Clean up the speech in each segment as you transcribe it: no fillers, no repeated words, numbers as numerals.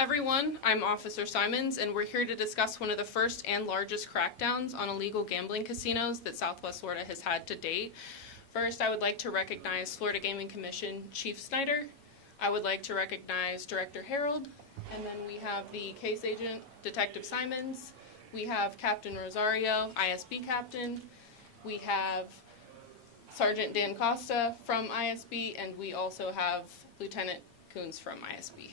Everyone, I'm Officer Simons, and we're here to discuss one of the first and largest crackdowns on illegal gambling casinos that Southwest Florida has had to date. First, I would like to recognize Florida Gaming Commission Chief Snyder. I would like to recognize Director Harold, and then we have the case agent, Detective Simons. We have Captain Rosario, ISB Captain. We have Sergeant Dan Costa from ISB, and we also have Lieutenant Coons from ISB.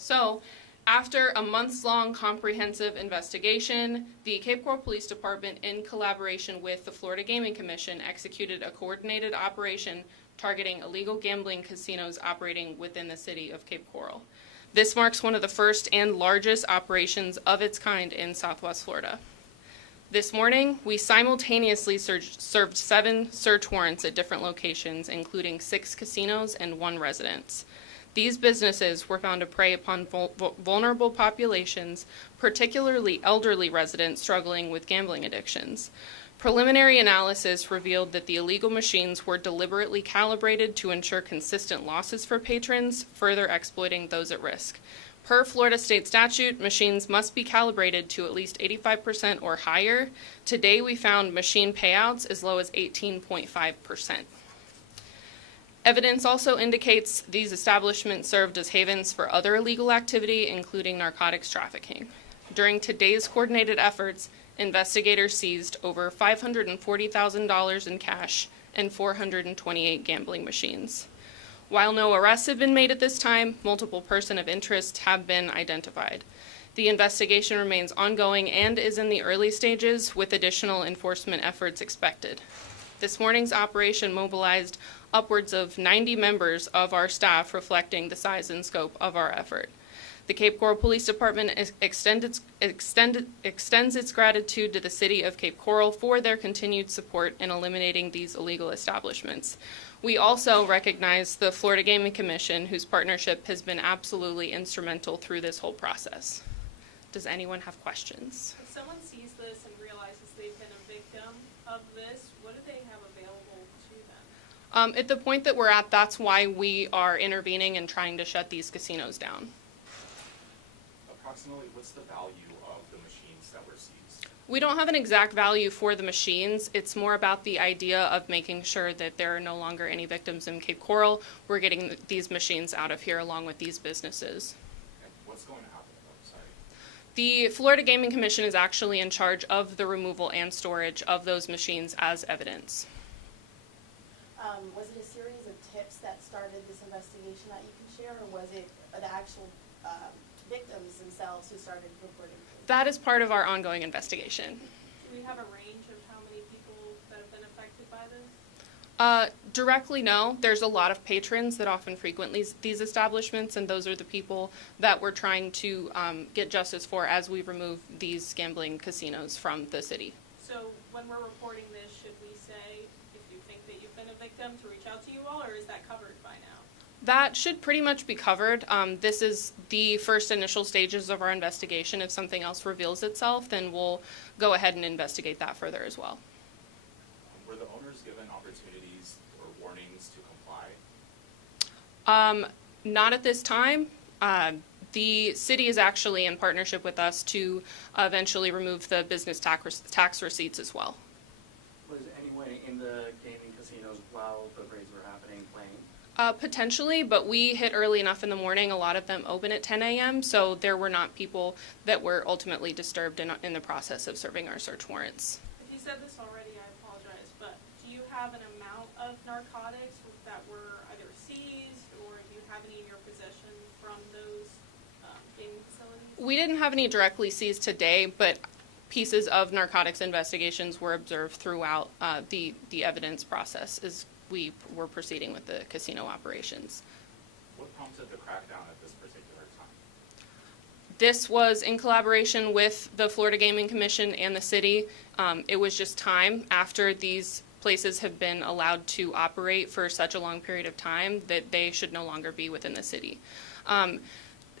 So, after a months-long comprehensive investigation, the Cape Coral Police Department, in collaboration with the Florida Gaming Commission, executed a coordinated operation targeting illegal gambling casinos operating within the city of Cape Coral. This marks one of the first and largest operations of its kind in Southwest Florida. This morning, we simultaneously served 7 search warrants at different locations, including 6 casinos and 1 residence. These businesses were found to prey upon vulnerable populations, particularly elderly residents struggling with gambling addictions. Preliminary analysis revealed that the illegal machines were deliberately calibrated to ensure consistent losses for patrons, further exploiting those at risk. Per Florida state statute, machines must be calibrated to at least 85% or higher. Today, we found machine payouts as low as 18.5%. Evidence also indicates these establishments served as havens for other illegal activity, including narcotics trafficking. During today's coordinated efforts, investigators seized over $540,000 in cash and 428 gambling machines. While no arrests have been made at this time, multiple persons of interest have been identified. The investigation remains ongoing and is in the early stages, with additional enforcement efforts expected. This morning's operation mobilized upwards of 90 members of our staff, reflecting the size and scope of our effort. The Cape Coral Police Department extends its gratitude to the City of Cape Coral for their continued support in eliminating these illegal establishments. We also recognize the Florida Gaming Commission, whose partnership has been absolutely instrumental through this whole process. Does anyone have questions? If someone sees this and realizes they've been a victim of this, what do they have available to them? At the point that we're at, that's why we are intervening and trying to shut these casinos down. Approximately, what's the value of the machines that were seized? We don't have an exact value for the machines. It's more about the idea of making sure that there are no longer any victims in Cape Coral. We're getting these machines out of here along with these businesses. And what's going to happen to them? Sorry. The Florida Gaming Commission is actually in charge of the removal and storage of those machines as evidence. Was it a series of tips that started this investigation that you can share, or was it the actual victims themselves who started reporting? That is part of our ongoing investigation. Do we have a range of how many people that have been affected by this? Directly, no. There's a lot of patrons that often frequent these establishments, and those are the people that we're trying to get justice for as we remove these gambling casinos from the city. So when we're reporting this, should we say, if you think that you've been a victim, to reach out to you all, or is that covered by now? That should pretty much be covered. This is the first initial stages of our investigation. If something else reveals itself, then we'll go ahead and investigate that further as well. Were the owners given opportunities or warnings to comply? Not at this time. The city is actually in partnership with us to eventually remove the business tax receipts as well. Was anyone in the gaming casinos while the raids were happening playing? Potentially, but we hit early enough in the morning. A lot of them open at 10 a.m., so there were not people that were ultimately disturbed in the process of serving our search warrants. If you said this already, I apologize, but do you have an amount of narcotics that were either seized, or do you have any in your possession from those gaming facilities? We didn't have any directly seized today, but pieces of narcotics investigations were observed throughout the evidence process as we were proceeding with the casino operations. What prompted the crackdown at this particular time? This was in collaboration with the Florida Gaming Commission and the city. It was just time after these places have been allowed to operate for such a long period of time that they should no longer be within the city.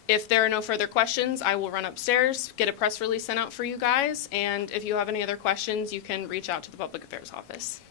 If there are no further questions, I will run upstairs, get a press release sent out for you guys, and if you have any other questions, you can reach out to the Public Affairs Office.